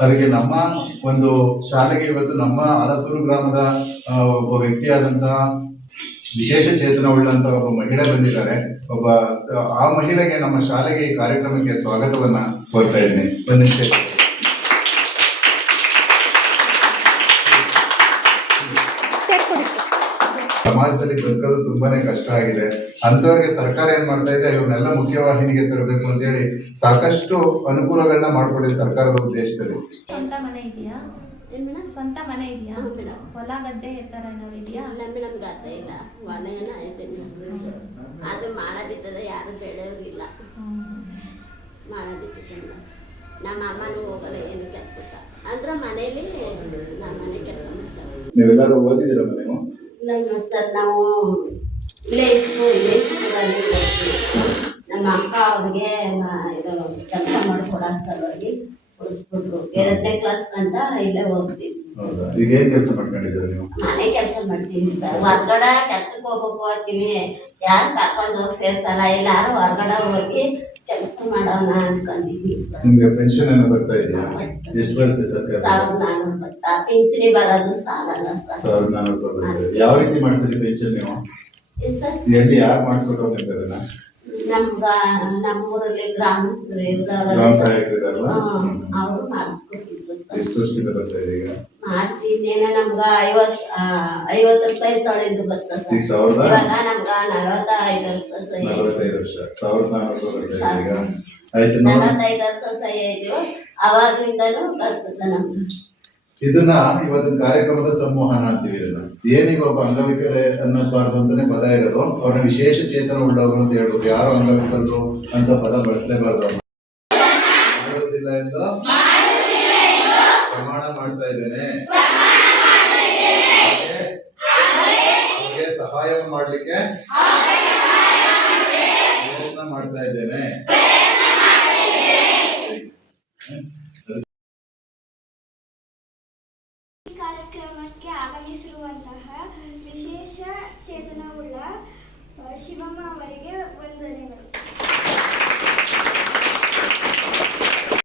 ಅದಕ್ಕೆ ನಮ್ಮ ಒಂದು ಶಾಲೆಗೆ ಇವತ್ತು ನಮ್ಮ ಅರತೂರು ಗ್ರಾಮದ ಒಬ್ಬ ವ್ಯಕ್ತಿಯಾದಂತಹ ವಿಶೇಷ ಚೇತನ ಉಳ್ಳಂತ ಒಬ್ಬ ಮಹಿಳೆ ಬಂದಿದ್ದಾರೆ. ಒಬ್ಬ ಆ ಮಹಿಳೆಗೆ ನಮ್ಮ ಶಾಲೆಗೆ ಈ ಕಾರ್ಯಕ್ರಮಕ್ಕೆ ಸ್ವಾಗತವನ್ನ ಕೋರ್ತಾ ಇದ್ದೀನಿ. ಒಂದು ನಿಮಿಷ ಸಮಾಜದಲ್ಲಿ ಬದುಕೋದು ತುಂಬಾನೇ ಕಷ್ಟ ಆಗಿದೆ. ಅಂತವರಿಗೆ ಸರ್ಕಾರ ಏನ್ ಮಾಡ್ತಾ ಇದೆ? ಇವ್ರನ್ನೆಲ್ಲ ಮುಖ್ಯವಾಹಿನಿಗೆ ತರಬೇಕು ಅಂತ ಹೇಳಿ ಸಾಕಷ್ಟು ಅನುಕೂಲಗಳನ್ನ ಮಾಡ್ಕೊಂಡಿದೆ ಸರ್ಕಾರದ ಉದ್ದೇಶದಲ್ಲಿ. ಸ್ವಂತ ಮನೆ ಇದೆಯಾ? ಏನ್ ಸ್ವಂತ ಮನೆ ಇದೆಯಾ. ಹೊಲ ಗದ್ದೆ ಈ ಥರ ಏನಾದ್ರು ಇದೆಯಾ? ಇಲ್ಲ ಮೇಡಮ್ ಗದ್ದೆ ಇಲ್ಲ. ಹೊಲೆನ ಐತೆ ಅದು ಮಾಡ ಬಿದ್ದದ ಯಾರು ಬೇಡವ್ರಿಲ್ಲ. ಮಾಡ ನಮ್ಮ ಅಮ್ಮನೂ ಹೋಗಲ್ಲ ಏನು ಕೆಲಸ ಅಂದ್ರೆ ಮನೇಲಿ ನಮ್ಮ ಮನೆ ಕೆಲಸ ಮಾಡ್ತಾರೆ. ನೀವೆಲ್ಲರೂ ಓದಿದಿರ ನೀವು ಮತ್ತೆ ನಾವು ಇಲ್ಲೇ ಇಸ್ಕೂ ಇಲ್ಲೇ. ನಮ್ಮ ಅಕ್ಕ ಅವ್ರಿಗೆ ಇದು ಕೆಲಸ ಮಾಡ್ಕೊಡಕ್ ಸಲುವಾಗಿ ಉಳಿಸ್ಬಿಟ್ರು. ಎರಡನೇ ಕ್ಲಾಸ್ ಗಂಟ ಇಲ್ಲೇ ಹೋಗ್ತೀವಿ. ಈಗ ಏನ್ ಕೆಲಸ ಮಾಡ್ಕೊಂಡಿದ್ದೀರಾ ನೀವು? ಮನೆ ಕೆಲಸ ಮಾಡ್ತೀನಿ. ಸರ್ ಹೊರ್ಗಡೆ ಕೆಲ್ಸಕ್ಕೆ ಹೋಗ್ಬೇಕು ಅಂತೀವಿ ಯಾರು ಕರ್ಕೊಂಡು ಹೋಗಿ ಸೇರ್ತಾರ? ಎಲ್ಲಾರು ಹೊರ್ಗಡೆ ಹೋಗಿ ಕೆಲಸ ಮಾಡೋಣ ಅನ್ಕೊಂಡಿದ್ವಿ. ನಿಮ್ಗೆ ಪೆನ್ಷನ್ ಏನೋ ಬರ್ತಾ ಇದೆಯಾ? ಎಷ್ಟು ಬರುತ್ತೆ ಸರ್ಕಾರ? ಸಾವಿರದ ನಾನ್ನೂರು ಬತ್ತಾ ಪಿಂಚಣಿ ಬರೋದು ಸಾಲಲ್ಲ ಸರ್ ಸಾವಿರದ ನಾನ್ನೂರು ರೂಪಾಯಿ ಬರುತ್ತೆ ಯಾವ ರೀತಿ ಮಾಡಿಸಿದ್ರಿ ಪೆನ್ಷನ್ ನೀವು? ಎಲ್ಲಿ ಯಾರು ಮಾಡಿಸ್ಕೊಟ್ರು ಅಂತ ಅದನ್ನ ನಮ್ಗ ನಮ್ಮೂರಲ್ಲಿ ಗ್ರಾಮ ಗ್ರಾಮ ಸಹಾಯಕರು ಇದಾರಲ್ಲ ಅವರು ಮಾಡಿಸ್ಕೊಟ್ಟಿದ್ರು ಎಷ್ಟು ವರ್ಷದಿಂದ ಬರ್ತಾ ಇದೆ ಈಗ? ನಮ್ಗ ಐವತ್ ಐವತ್ತು ರೂಪಾಯಿ ತೊಳೆದು ಬರ್ತದೆ. ಈಗ ಸಾವಿರದ ಇವಾಗ ನಮ್ಗ ನಲವತ್ತೈದು ವರ್ಷ ಸಹಿ ನಲವತ್ತೈದು ವರ್ಷ. ಸಾವಿರದ ನಾನ್ನೂರು ರೂಪಾಯಿ ಈಗ. ಆಯ್ತು ನೋಡಿ. ನಲವತ್ತೈದು ವರ್ಷ ಸಹಿ ಆಯ್ತು ಅವಾಗ್ಲಿಂದನೂ ಬರ್ತದೆ ನಮ್ಗೆ. ಇದನ್ನ ಇವತ್ತಿನ ಕಾರ್ಯಕ್ರಮದ ಸಂವಹನ ಅಂತೀವಿ ಇದನ್ನ. ಏನೀಗ ಒಬ್ಬ ಅಂಗವಿಕಲ ಅನ್ನಬಾರ್ದು ಅಂತಾನೆ ಪದ ಇರೋದು. ಅವ್ರನ್ನ ವಿಶೇಷ ಚೇತನ ಉಳ್ಳವರು ಅಂತ ಹೇಳೋದು. ಯಾರು ಅಂಗವಿಕಲರು ಅಂತ ಪದ ಬಳಸಲೇಬಾರ್ದು. ಮಾಡುವುದಿಲ್ಲ ಎಂದು ಪ್ರಮಾಣ ಮಾಡ್ತಾ ಇದ್ದೇನೆ. ಮಾಡಲಿಕ್ಕೆ ಮಾಡ್ಲಿಕ್ಕೆ ಪ್ರಯತ್ನ ಮಾಡ್ತಾ ಇದ್ದೇನೆ.